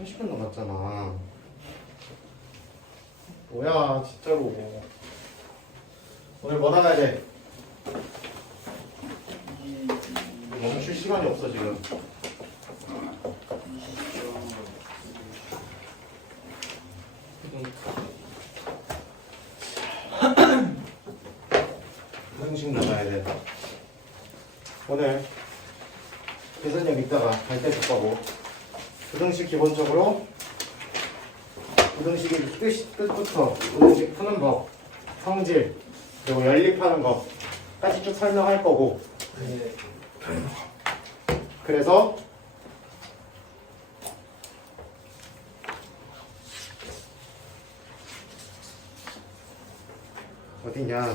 30분 남았잖아. 뭐야 진짜로. 오늘 뭐 나가야 돼? 멈출 시간이 없어 지금. 부등식 나가야 돼. 오늘 계산력 이따가 갈 때 족하고 부등식 기본적으로 부등식의 뜻부터 부등식 푸는 법, 성질, 그리고 연립하는 것까지 쭉 설명할 거고. 그래서 어디냐?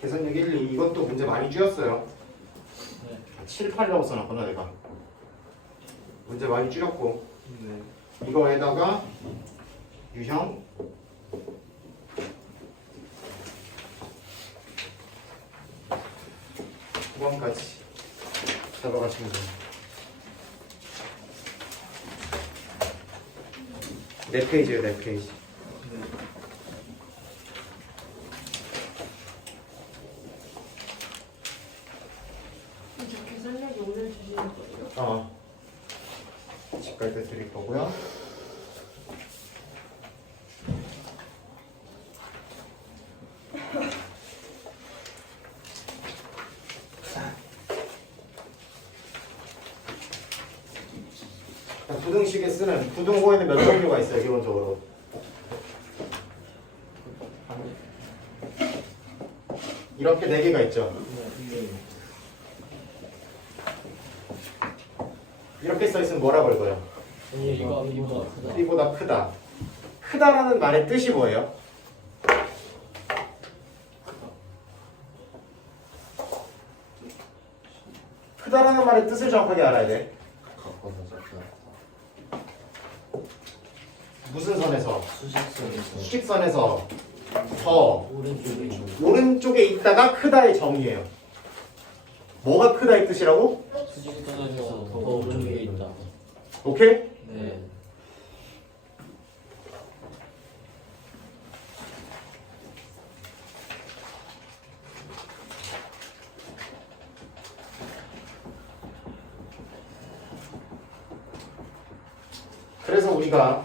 계산력 1, 2 이것도 문제 많이 줄였어요. 7, 8이라고 써놨구나 내가. 문제 많이 줄였고 이거에다가 유형 9번까지 잡아가시면 돼요. 네 페이지에요, 네 페이지. 계산력이 오늘 주시는 거예요? 집 갈 때 드릴 거고요. 부등식에 쓰는 부등호에는 몇 종류가 있어요, 기본적으로? 이렇게 4개가 있죠. 이렇게 써있으면 뭐라고 읽어요? B보다 크다. 크다라는 말의 뜻이 뭐예요? 크다라는 말의 뜻을 정확하게 알아야 돼. 무슨 선에서? 수직선에서 더 오른쪽에 있다가 크다의 정의예요. 뭐가 크다의 뜻이라고? 수직선에서 더 오른쪽에 있다. 오케이? 네. 그래서 우리가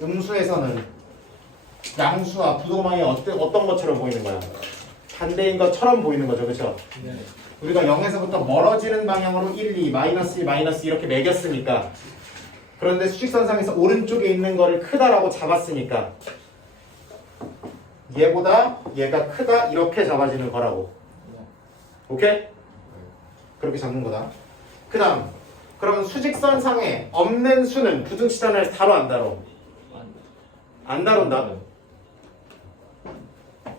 음수에서는 양수와 부동항이 어떤 것처럼 보이는 거야? 반대인 것처럼 보이는 거죠, 그렇죠? 네. 우리가 0에서부터 멀어지는 방향으로 1, 2, 마이너스 1, 마이너스 이렇게 매겼으니까. 그런데 수직선상에서 오른쪽에 있는 거를 크다라고 잡았으니까 얘보다 얘가 크다 이렇게 잡아지는 거라고. 오케이? 그렇게 잡는 거다. 그 다음 그러면 수직선상에 없는 수는 부등식단을 다뤄 안 다뤄? 안 다룬다.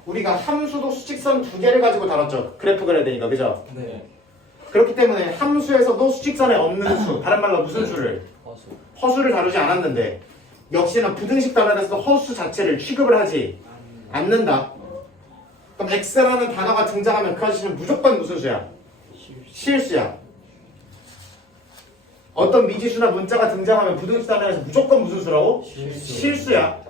우리가 함수도 수직선 2개를 가지고 다뤘죠. 그래프 그려야 되니까, 그죠? 네. 그렇기 때문에 함수에서도 수직선에 없는 수, 다른 말로 무슨 수를? 허수를 다루지 않았는데 역시나 부등식 단원에서도 허수 자체를 취급을 하지 않는다. 그럼 x라는 단어가 등장하면 그 아저씨는 무조건 무슨 수야? 실수야. 어떤 미지수나 문자가 등장하면 부등식 단원에서 무조건 무슨 수라고? 실수야.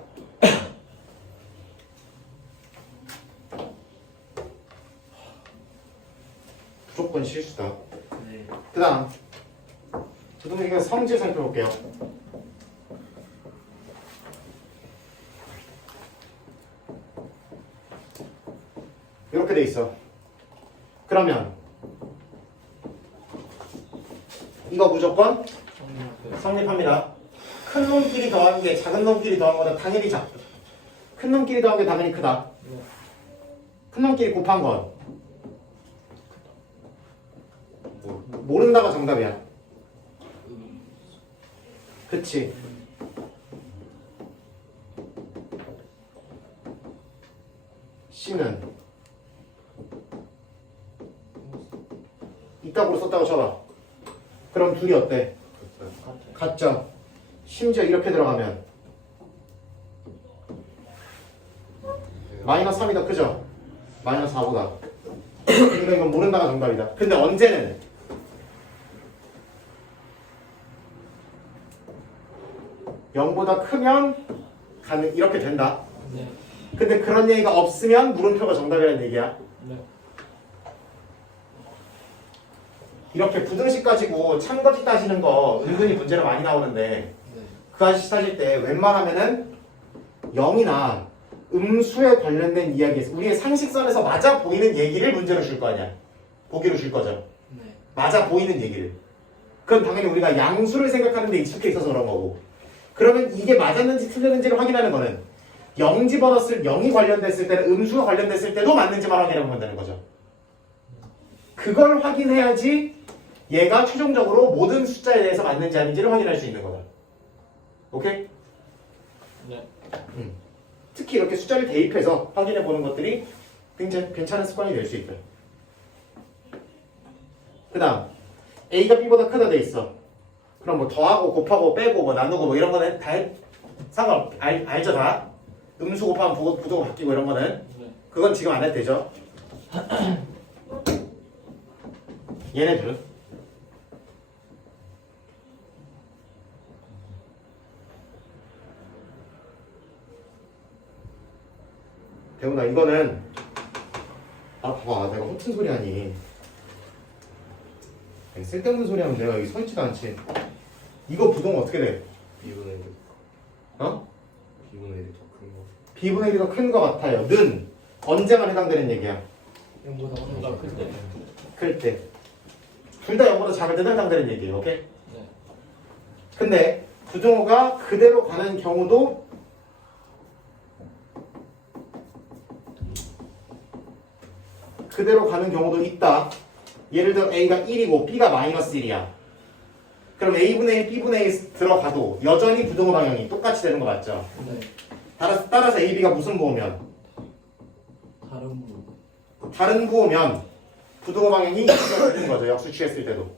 무조건 실수다. 네. 그 다음 부등식의 성질 살펴볼게요. 이렇게 돼 있어. 그러면 이거 무조건 성립합니다. 큰 놈끼리 더한 게 작은 놈끼리 더한 거보다 당연히 작다. 큰 놈끼리 더한 게 당연히 크다. 큰 놈끼리 곱한 건 모른다가 정답이야. 그치? C는 이따구로 썼다고 쳐봐. 그럼 둘이 어때? 같죠? 심지어 이렇게 들어가면 마이너스 3이 더 크죠? 마이너스 4보다. 그러니까 이건 모른다가 정답이다. 근데 언제는 0보다 크면 이렇게 된다. 네. 근데 그런 얘기가 없으면 물음표가 정답이라는 얘기야. 네. 이렇게 부등식 가지고 참거짓 따지는 거 은근히 문제로 많이 나오는데 네. 그 아저씨 따질 때 웬만하면은 0이나 음수에 관련된 이야기에서 우리의 상식선에서 맞아 보이는 얘기를 문제로 줄 거 아니야. 보기로 줄 거죠. 네. 맞아 보이는 얘기를. 그건 당연히 우리가 양수를 생각하는 데 익숙해 있어서 그런 거고. 그러면 이게 맞았는지 틀렸는지를 확인하는 거는 0 집어넣었을 0이 관련됐을 때는 음수가 관련됐을 때도 맞는지만 확인해보면 되는 거죠. 그걸 확인해야지 얘가 최종적으로 모든 숫자에 대해서 맞는지 아닌지를 확인할 수 있는 거다. 오케이? 네. 특히 이렇게 숫자를 대입해서 확인해 보는 것들이 굉장히 괜찮은 습관이 될 수 있다. 그 다음 A가 B보다 크다 돼 있어. 그럼 뭐 더하고 곱하고 빼고 뭐 나누고 뭐 이런 거는 다 알죠 다? 음수 곱하면 부도가 바뀌고 이런 거는 네. 그건 지금 안 해도 되죠. 얘네들은 대훈아 이거는 봐봐 내가 허튼 소리 하니 쓸데없는 소리 하면 내가 여기 서 있지도 않지. 이거 부동 어떻게 돼? B분의 1. 어? B분의 1이 더 큰 거. B분의 1이 더 큰 거 같아요. 는 언제만 해당되는 얘기야? 0보다 크다 클 때. 클 때. 둘 다 0보다 작을 때도 해당되는 얘기예요. 오케이? 네. 근데 부등호가 그대로 가는 경우도 있다. 예를 들어 A가 1이고 B가 마이너스 1이야. 그럼 A분의 1, B분의 1 들어가도 여전히 부등호 방향이 똑같이 되는 거 맞죠? 네. 따라서 A, B가 무슨 부호면? 다른 부. 다른 부호면 부등호 방향이 되는 거죠. 역수 취했을 때도.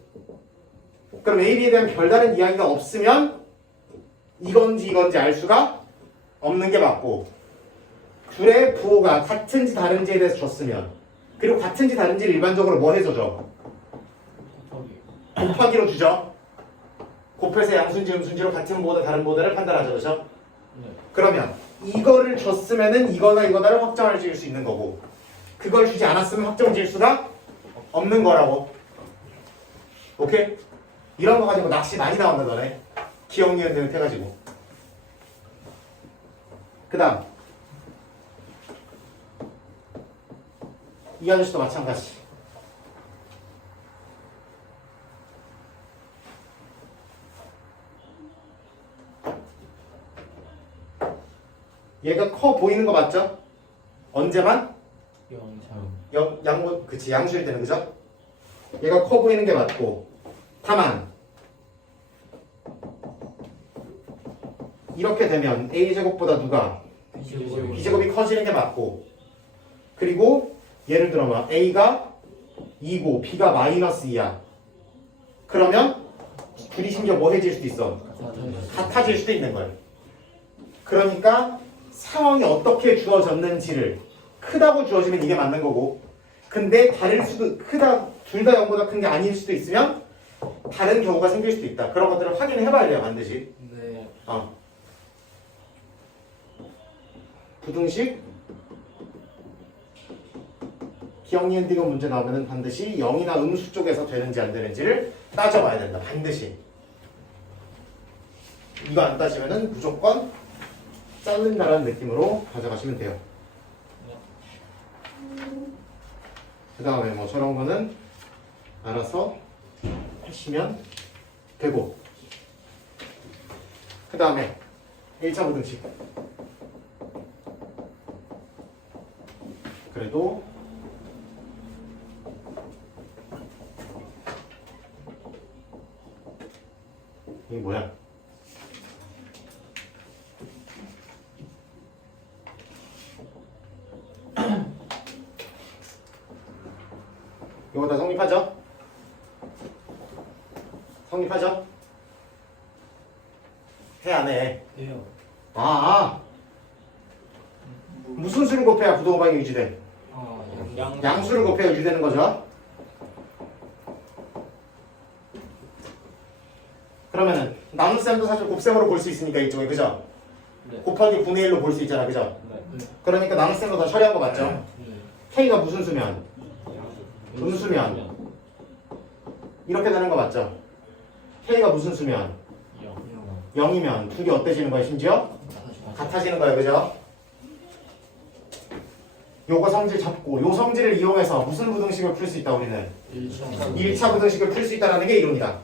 그럼 A, B에 대한 별다른 이야기가 없으면 이건지 알 수가 없는 게 맞고 둘의 부호가 같은지 다른지에 대해서 줬으면 그리고 같은지 다른지를 일반적으로 뭐 해줘죠? 곱하기. 곱하기로 주죠. 곱해서 양수인지 음수인지로 같은 부호다 다른 부호다를 판단하죠. 그렇죠? 네. 그러면 이거를 줬으면은 이거다를 확정을 지을 수 있는 거고 그걸 주지 않았으면 확정 지을 수가 없는 거라고. 오케이? 이런 거 가지고 낚시 많이 나온다 너네. 기억 니은 해가지고. 그 다음 이 아저씨도 마찬가지. 얘가 커 보이는 거 맞죠? 언제만? 영상. 그치 양수일 때는 그죠? 얘가 커 보이는 게 맞고 다만 이렇게 되면 A제곱보다 누가? B제곱이 커지는 게 맞고 그리고 예를 들어 뭐 A가 2고 B가 마이너스 2야. 그러면 둘이 심지어 뭐 해질 수도 있어? 같아질 수도 있는 거예요. 그러니까 상황이 어떻게 주어졌는지를 크다고 주어지면 이게 맞는 거고 근데 다를 수도 크다 둘 다 0보다 큰 게 아닐 수도 있으면 다른 경우가 생길 수도 있다. 그런 것들을 확인해 봐야 돼요. 반드시. 네. 부등식 기억 니은 디귿 문제 나오면 반드시 0이나 음수 쪽에서 되는지 안 되는지를 따져봐야 된다. 반드시. 이거 안 따지면은 무조건 자른다라는 느낌으로 가져가시면 돼요. 그 다음에 뭐 저런 거는 알아서 하시면 되고 그 다음에 1차 부등식 그래도 이게 뭐야? 이거 다 성립하죠? 성립하죠? 해 안 해? 해요. 아, 무슨 수를 곱해야 부동방이 유지돼? 양수를 곱해야 유지되는 거죠. 그러면은 나눗셈도 사실 곱셈으로 볼 수 있으니까 이쪽에 그죠? 네. 곱하기 9분의 1로 볼 수 있잖아 그죠? 네. 그러니까 나눗셈도 더 처리한 거 맞죠? 네. K가 무슨 수면? 분수면 이렇게 되는 거 맞죠? K가 무슨 수면? 0이면 두 개 어때지는 거예요 심지어? 같아지는 거예요 그죠? 요거 성질 잡고 요 성질을 이용해서 무슨 부등식을 풀 수 있다 우리는? 1차 부등식을 풀 수 있다는 게 이론이다.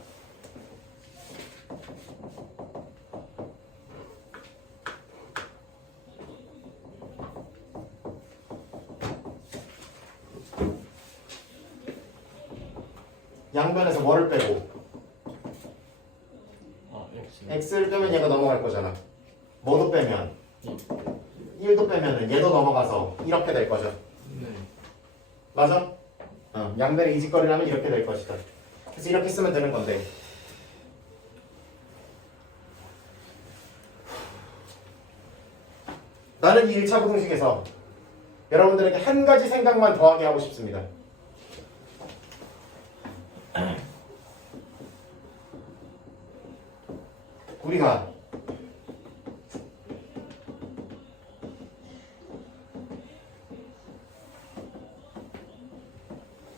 양변에서 뭐를 빼고 x를 빼면 얘가 넘어갈 거잖아. 뭐도 빼면 1도 빼면 얘도 넘어가서 이렇게 될 거죠. 네. 맞아? 양변에 이직거리를 하면 이렇게 될 것이다. 그래서 이렇게 쓰면 되는 건데 나는 이 1차 부등식에서 여러분들에게 한 가지 생각만 더하게 하고 싶습니다. 우리가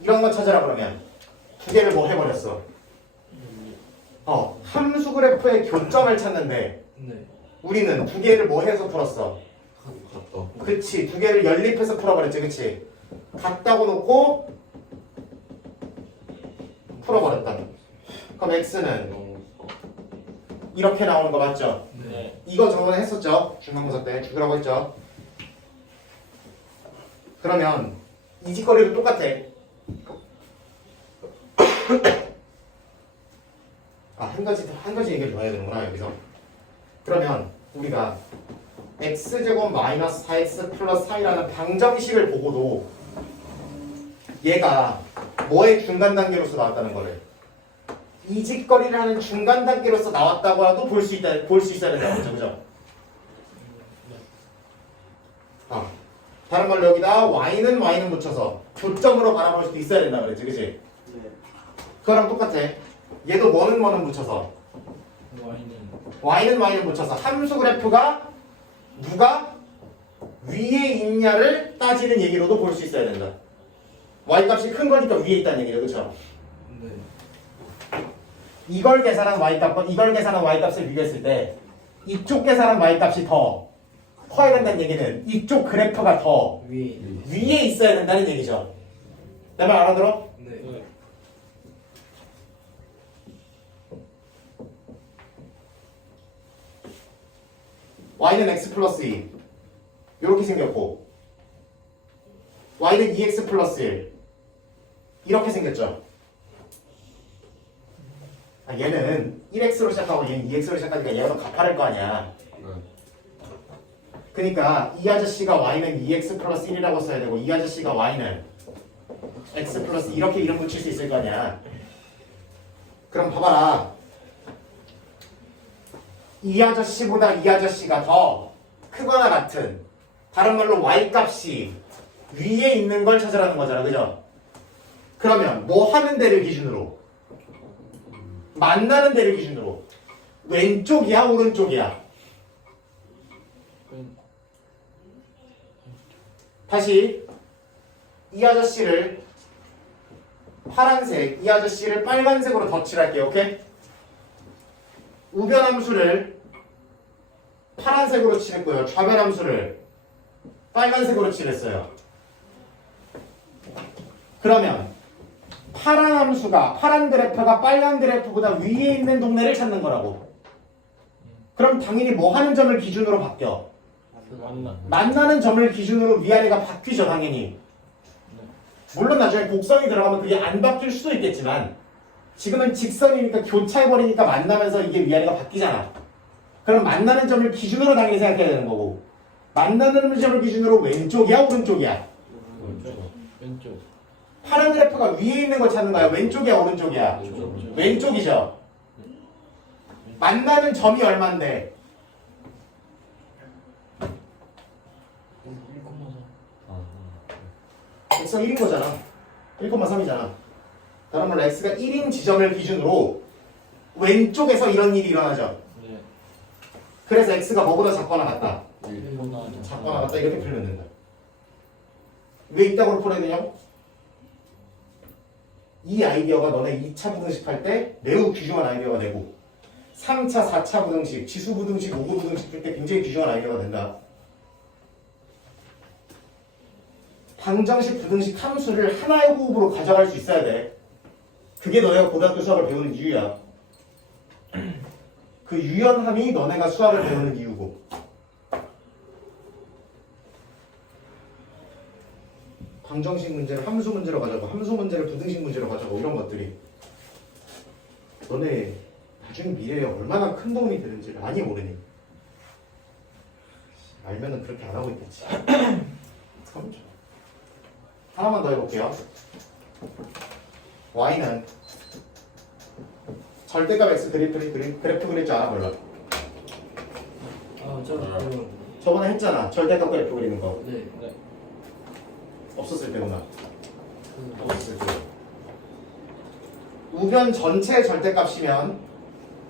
이런 거 찾으라 그러면 두 개를 뭐 해버렸어? 함수 그래프의 교점을 찾는데 네. 우리는 두 개를 뭐 해서 풀었어? 그치, 두 개를 연립해서 풀어버렸지, 그치? 같다고 놓고 풀어버렸다. 그럼 x는 이렇게 나오는 거 맞죠? 네. 이거 저번에 했었죠? 중간고사 때 죽으라고 했죠? 그러면 이직거리도 똑같아. 한 가지 얘기를 더 해야 되는구나 여기서. 그러면 우리가 x제곱 마이너스 4x 플러스 4이라는 방정식을 보고도 얘가 뭐의 중간 단계로서 나왔다는 거를 이직거리라는 중간 단계로서 나왔다고 해도 볼 수 있어야 된다 그죠? 그죠? 다른 말로 여기다 y는 붙여서 교점으로 바라볼 수도 있어야 된다 그랬지 그치? 네. 그거랑 똑같아. 얘도 뭐는 붙여서 y는 붙여서 함수 그래프가 누가 위에 있냐를 따지는 얘기로도 볼 수 있어야 된다. y 값이 큰 거니까 위에 있다는 얘기죠 그쵸? 네. 이걸 계산한 y값을 비교했을 때 이쪽 계산한 y값이 더 커야 된다는 얘기는 이쪽 그래프가 더 위에 있어야 된다는 얘기죠. 내 말 알아들어? 네. y는 x 플러스 2 이렇게 생겼고 y는 2x 플러스 1 이렇게 생겼죠. 얘는 1x로 시작하고 얘는 2x로 시작하니까 얘가 더 가파를 거 아니야. 그러니까 이 아저씨가 y는 2x 플러스 1이라고 써야 되고 이 아저씨가 y는 x 플러스 이렇게 이름 붙일 수 있을 거 아니야. 그럼 봐봐라. 이 아저씨보다 이 아저씨가 더 크거나 같은, 다른 말로 y값이 위에 있는 걸 찾으라는 거잖아. 그죠? 그러면 뭐 하는 데를 기준으로, 만나는 데를 기준으로 왼쪽이야 오른쪽이야? 다시 이 아저씨를 파란색, 이 아저씨를 빨간색으로 덧칠할게요. 오케이? 우변함수를 파란색으로 칠했고요. 좌변함수를 빨간색으로 칠했어요. 그러면 파란 그래프가 빨간 그래프보다 위에 있는 동네를 찾는 거라고. 그럼 당연히 뭐 하는 점을 기준으로 바뀌어? 만나는 점을 기준으로 위아래가 바뀌죠. 당연히. 물론 나중에 곡선이 들어가면 그게 안 바뀔 수도 있겠지만 지금은 직선이니까 교차해버리니까 만나면서 이게 위아래가 바뀌잖아. 그럼 만나는 점을 기준으로 당연히 생각해야 되는 거고, 만나는 점을 기준으로 왼쪽이야 오른쪽이야? 왼쪽. 파란 그래프가 위에 있는 걸 찾는 거야? 왼쪽이야 오른쪽이야? 왼쪽이죠. 만나는 점이 얼만데? 1,4. x가 1인 거잖아. 1,3이잖아. 다른 말로 x가 1인 지점을 기준으로 왼쪽에서 이런 일이 일어나죠. 네. 그래서 x가 뭐보다 작거나 같다. 1보다 작거나 같다 이렇게 풀면 된다. 왜 이따구로 풀어야 되냐고? 이 아이디어가 너네 2차 부등식 할 때 매우 귀중한 아이디어가 되고 3차, 4차 부등식, 지수 부등식, 오구 부등식 풀 때 굉장히 귀중한 아이디어가 된다. 방정식, 부등식 함수를 하나의 호흡으로 가져갈 수 있어야 돼. 그게 너네가 고등학교 수학을 배우는 이유야. 그 유연함이 너네가 수학을 배우는 이유고. 방정식 문제를 함수 문제로 가져가고 함수 문제를 부등식 문제로 가져가고 이런 것들이 너네 나중 미래에 얼마나 큰 도움이 되는지 많이 모르니. 알면은 그렇게 안 하고 있겠지. 그럼 좋아. 하나만 더 해볼게요. y는 절대값 x 그래프 그렸지 않아 몰라. 아, 저 저번에 했잖아. 절대값 그래프 그리는 거. 네. 네. 없었을 때구나. 없었을 때. 우변 전체 절대값이면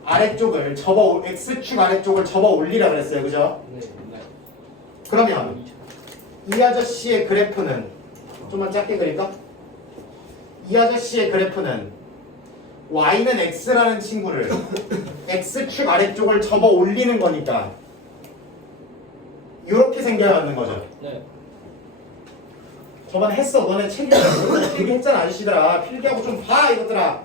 아래쪽을 x축 아래쪽을 접어 올리라 그랬어요. 그죠? 네. 네. 그러면 이 아저씨의 그래프는 좀만 작게 그릴까? 이 아저씨의 그래프는 y는 x라는 친구를 x축 아래쪽을 접어 올리는 거니까 이렇게 생겨야 하는 거죠. 네. 저번에 했어. 너네 책 읽으면서 되게 했잖아. 아저씨들아. 필기하고 좀 봐 이것들아.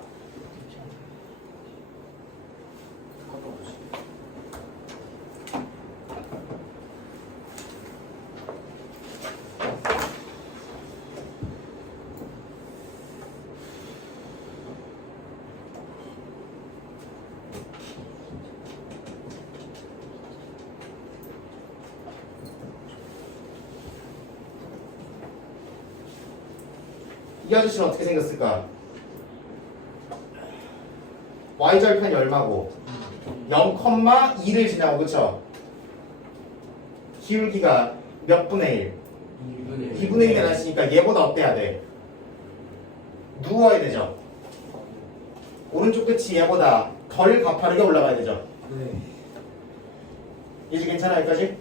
이 아저씨는 어떻게 생겼을까? y절편이 얼마고 0,2를 지나고 그쵸? 기울기가 몇 분의 1? 2분의 1이 나왔으니까 얘보다 어때야 돼? 누워야 되죠? 오른쪽 끝이 얘보다 덜 가파르게 올라가야 되죠? 네. 이제 괜찮아 여기까지?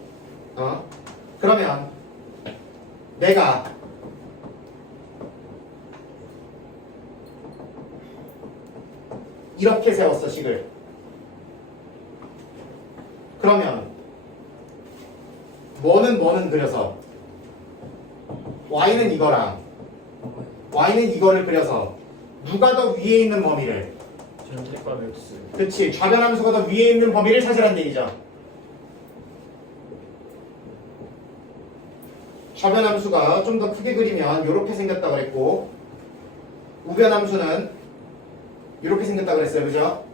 그러면 내가 이렇게 세웠어 식을. 그러면 뭐는 그려서 y는 이거랑 y는 이거를 그려서 누가 더 위에 있는 범위를 절대값 x. 그치 좌변함수가 더 위에 있는 범위를 찾으란 얘기죠. 좌변함수가 좀 더 크게 그리면 이렇게 생겼다 그랬고 우변함수는 이렇게 생겼다 그랬어요. 그죠?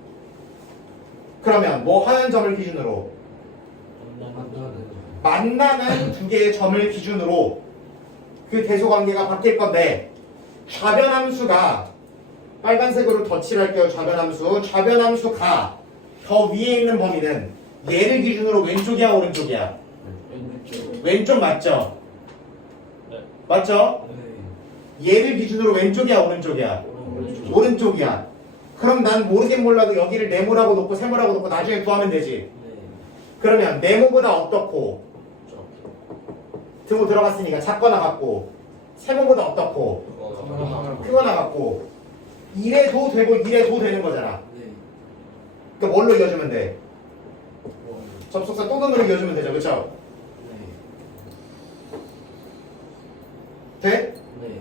그러면 뭐 하는 점을 기준으로? 만나는 두 개의 점을 기준으로 그 대소관계가 바뀔 건데 좌변함수가 빨간색으로 덧칠할게요. 좌변함수가 더 위에 있는 범위는 얘를 기준으로 왼쪽이야 오른쪽이야? 왼쪽. 왼쪽 맞죠? 네. 맞죠? 얘를 기준으로 왼쪽이야 오른쪽이야? 오른쪽. 오른쪽이야. 그럼 난 모르긴 몰라도 여기를 네모라고 놓고 세모라고 놓고 나중에 구하면 되지. 네. 그러면 네모보다 어떻고 저렇게. 등호 들어갔으니까 작거나 같고 세모보다 어떻고 크거나 같고 이래도 되고 이래도 되는 거잖아. 네. 그러니까 뭘로 이어주면 돼? 접속사 또 등으로 이어주면 되죠. 그쵸? 네. 돼? 네.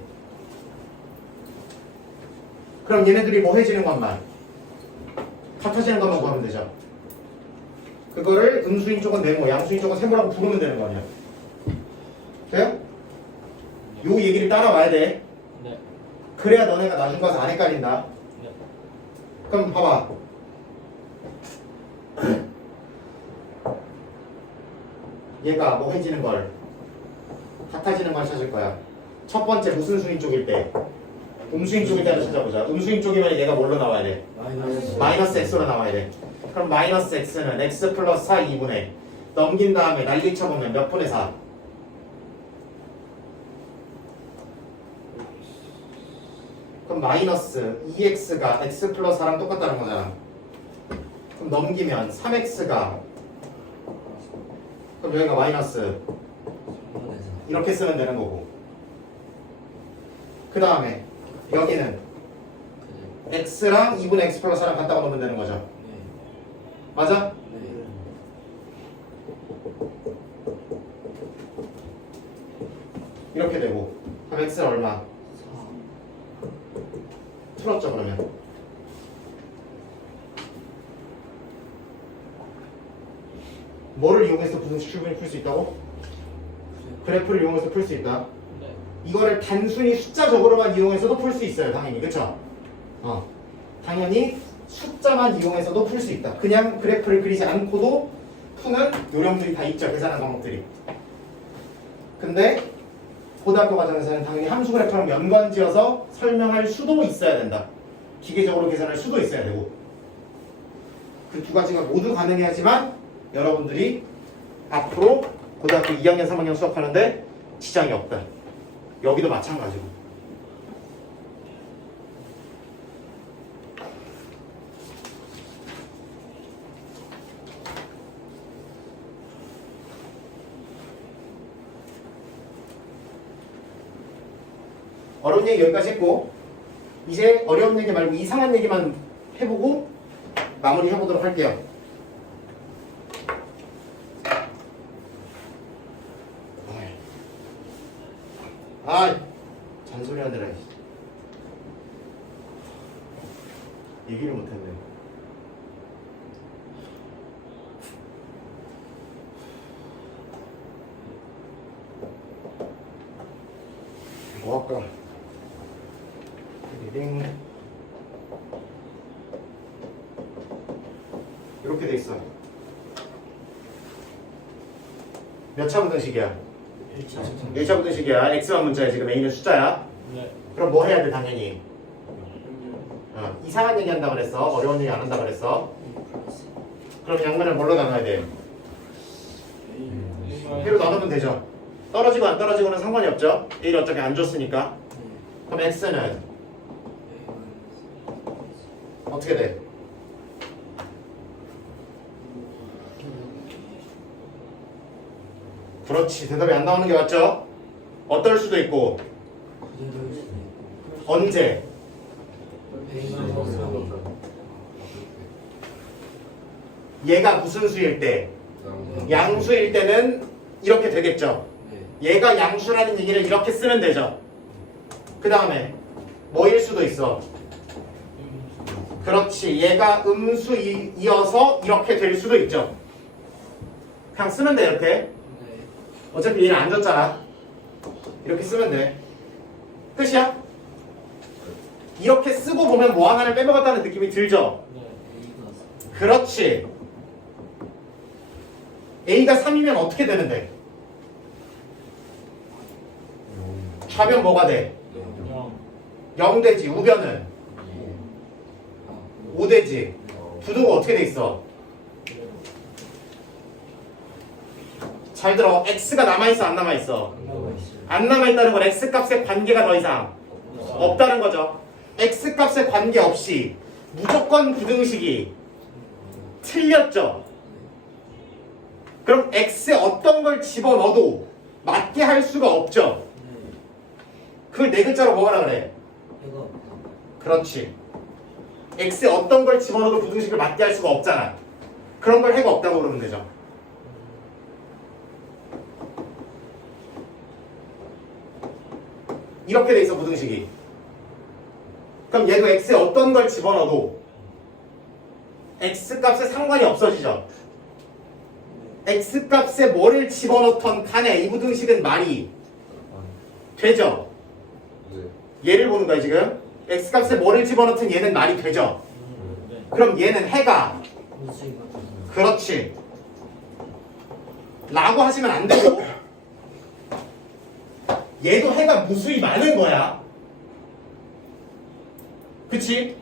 그럼 얘네들이 뭐 해지는 것만 같아지는 것만 구하면 되죠. 그거를 음수인 쪽은 네모, 양수인 쪽은 세모라고 부르면 되는 거 아니야. 돼요? 요 얘기를 따라와야 돼. 네. 그래야 너네가 나중 가서 안 헷갈린다. 네. 그럼 봐봐. 얘가 뭐 해지는 걸 같아지는 걸 찾을 거야. 첫 번째 무슨 수인 쪽일 때? 음수인 쪽일 때 하나 찾아보자. 음수인 쪽이면 얘가 뭘로 나와야 돼? 마이너스 x로 나와야 돼. 그럼 마이너스 x는 x 플러스 4 2분의 넘긴 다음에 난리 쳐보면 몇 분의 4? 그럼 마이너스 2x가 x 플러스 4랑 똑같다는 거잖아. 그럼 넘기면 3x가 그럼 여기가 마이너스 이렇게 쓰면 되는 거고 그 다음에 여기는 x랑 2분의 x 플러스 4랑 같다고 놓으면 되는 거죠. 맞아? 이렇게 되고 그럼 x는 얼마? 풀었죠 그러면 뭐를 이용해서 부등식 출근을 풀 수 있다고? 그래프를 이용해서 풀 수 있다. 네. 이거를 단순히 숫자적으로만 이용해서도 풀 수 있어요 당연히. 그쵸? 당연히 숫자만 이용해서도 풀 수 있다. 그냥 그래프를 그리지 않고도 푸는 요령들이 다 있죠. 계산하는 방법들이. 근데 고등학교 과정에서는 당연히 함수 그래프랑 연관지어서 설명할 수도 있어야 된다. 기계적으로 계산할 수도 있어야 되고 그 두 가지가 모두 가능해야지만 여러분들이 앞으로 고등학교 2학년 3학년 수업하는데 지장이 없다. 여기도 마찬가지고. 어려운 얘기 여기까지 했고 이제 어려운 얘기 말고 이상한 얘기만 해보고 마무리 해보도록 할게요. 잔소리 하느라 얘기를 못했네. 뭐 할까? 리딩 이렇게 돼 있어. 몇 차 부등식이야? 1차 부등식이야. x만 문자야. 지금 a는 숫자야. 네. 그럼 뭐 해야 돼 당연히? 이상한 얘기 한다 그랬어? 어려운 얘기 안 한다 그랬어? 그럼 양면을 뭘로 나눠야 돼? A로 나누면 되죠. 떨어지고 안 떨어지고는 상관이 없죠. A를 어차피 안 줬으니까. 그럼 x는 어떻게 돼? 그렇지. 대답이 안 나오는 게 맞죠? 어떨 수도 있고 언제? 얘가 무슨 수일 때? 양수일 때는 이렇게 되겠죠. 얘가 양수라는 얘기를 이렇게 쓰면 되죠. 그 다음에 뭐일 수도 있어. 그렇지. 얘가 음수이어서 이렇게 될 수도 있죠. 그냥 쓰면 돼 이렇게. 어차피 얘는 안 줬잖아. 이렇게 쓰면 돼. 끝이야? 이렇게 쓰고 보면 뭐 하나를 빼먹었다는 느낌이 들죠? 그렇지. A가 3이면 어떻게 되는데? 좌변 뭐가 돼? 0 되지. 우변은 5 되지. 부등호 어떻게 돼 있어? 잘 들어. x가 남아있어 안 남아있어? 안 남아있다는 건 x값의 관계가 더 이상 없다는 거죠. x값의 관계없이 무조건 부등식이 틀렸죠. 그럼 x에 어떤 걸 집어넣어도 맞게 할 수가 없죠. 그걸 네 글자로 뭐라 그래? 그렇지. x에 어떤 걸 집어넣어도 부등식을 맞게 할 수가 없잖아. 그런 걸 해가 없다고 그러면 되죠. 이렇게 돼 있어 부등식이. 그럼 얘도 x에 어떤 걸 집어넣어도 x값에 상관이 없어지죠. x값에 뭐를 집어넣던 간에 이 부등식은 말이 되죠. 얘를 보는 거야 지금. x값에 뭐를 집어넣든 얘는 말이 되죠. 그럼 얘는 해가 그렇지 라고 하시면 안 되고 얘도 해가 무수히 많은 거야. 그치?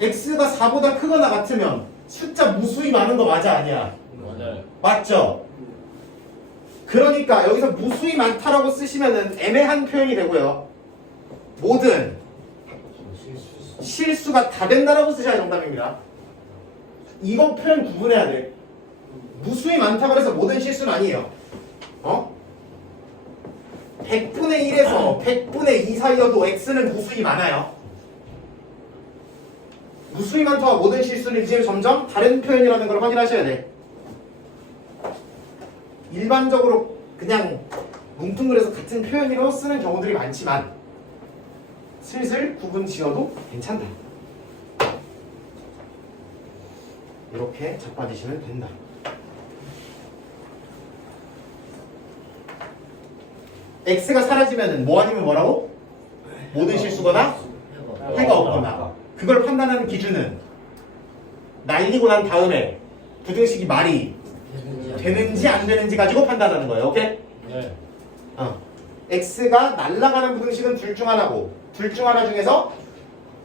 x가 4보다 크거나 같으면 숫자 무수히 많은 거 맞아 아니야? 맞아요. 맞죠? 그러니까 여기서 무수히 많다라고 쓰시면은 애매한 표현이 되고요. 모든 실수가 다 된다라고 쓰셔야 정답입니다. 이거 표현 구분해야 돼. 무수히 많다고 해서 모든 실수는 아니에요. 100분의 1에서 100분의 2 사이여도 x는 무수히 많아요. 무수히 많다와 모든 실수는 이제 점점 다른 표현이라는 걸 확인하셔야 돼. 일반적으로 그냥 뭉뚱그려서 같은 표현으로 쓰는 경우들이 많지만 슬슬 구분 지어도 괜찮다. 이렇게 자빠지시면 된다. x가 사라지면 뭐 아니면 뭐라고? 모든 실수거나 해가 없거나. 그걸 판단하는 기준은 날리고 난 다음에 부등식이 말이 되는지 안 되는지 가지고 판단하는 거예요. 오케이? 네. x가 날아가는 부등식은 둘 중 하나고 둘 중 하나 중에서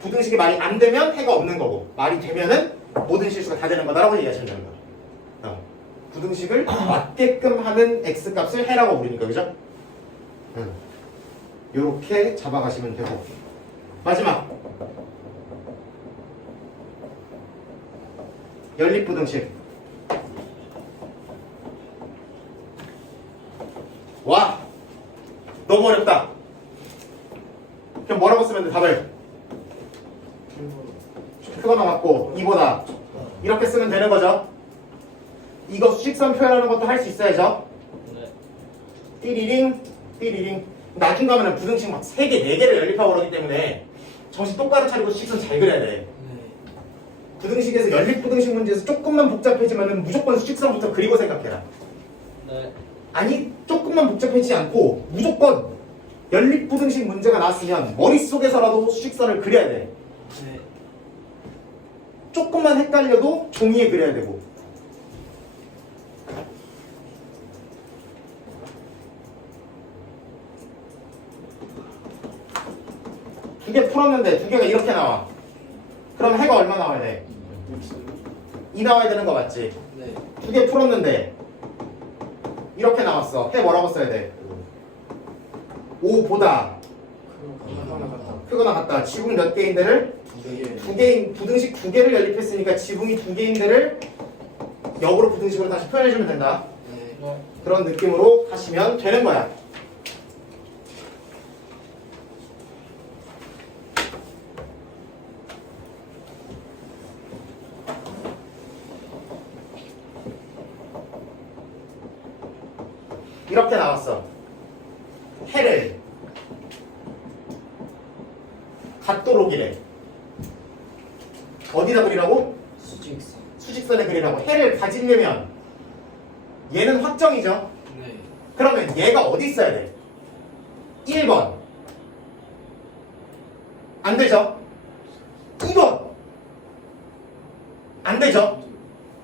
부등식이 말이 안 되면 해가 없는 거고 말이 되면은 모든 실수가 다 되는 거다라고 얘기하시면 되는 거예요. 부등식을 맞게끔 하는 x 값을 해라고 부르니까 그죠? 요렇게 잡아가시면 되고 마지막 연립부등식. 와 너무 어렵다. 그럼 뭐라고 쓰면 돼 답을? 크거나 같고 이보다 이렇게 쓰면 되는 거죠. 이거 수직선 표현하는 것도 할 수 있어야죠. 네. 띠리링 띠리링. 나중 가면은 부등식 막 3개 4개를 연립하고 그러기 때문에 정신 똑바로 차리고 수직선 잘 그려야 돼. 부등식에서 연립부등식 문제에서 조금만 복잡해지면은 무조건 수직선부터 그리고 생각해라. 네. 아니 조금만 복잡해지지 않고 무조건 연립부등식 문제가 나왔으면 머릿속에서라도 수직선을 그려야 돼. 조금만 헷갈려도 종이에 그려야 되고. 두 개 풀었는데 두 개가 이렇게 나와. 그럼 해가 얼마 나와야 돼? 2 나와야 되는 거 맞지? 네. 두 개 풀었는데 이렇게 나왔어. 해 뭐라고 써야 돼? 5보다 크거나 같다. 지붕 몇 개인데를? 두 개인 부등식 두 개를 연립했으니까 지붕이 두 개인데를 역으로 부등식으로 다시 표현해주면 된다. 네. 그런 느낌으로 하시면 되는 거야. 이렇게 나왔어. 해를 갓도록이래. 어디다 그리라고? 수직선. 수직선에 그리라고. 해를 가지려면 얘는 확정이죠. 네. 그러면 얘가 어디 있어야 돼? 1번 안 되죠? 2번 안 되죠?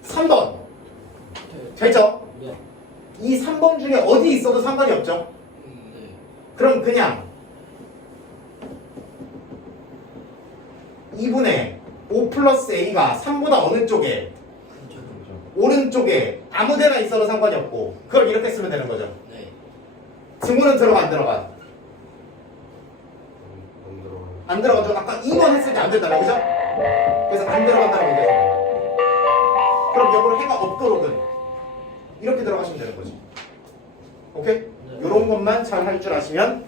3번 되죠? 네. 이 3번 중에 어디 있어도 상관이 없죠? 네. 그럼 그냥 2분의 5 플러스 a가 3보다 어느 쪽에? 오른쪽에 아무 데나 있어도 상관이 없고 그걸 이렇게 쓰면 되는 거죠. 네. 증문은 들어가 안 들어가? 안 들어가. 안 들어가죠. 아까 2번 했을 때 안 된다며 그죠? 그래서 안 들어간다고 얘기하잖아요. 그럼 역으로 해가 없도록은 이렇게 들어가시면 되는 거죠. 오케이? 요런 것만 잘 할 줄 아시면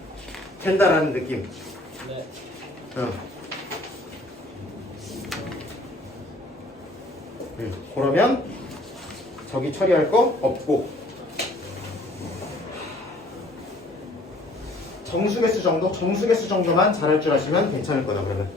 된다라는 느낌. 네. 그러면 저기 처리할 거 없고 정수개수 정도만 잘 할 줄 아시면 괜찮을 거다 그러면.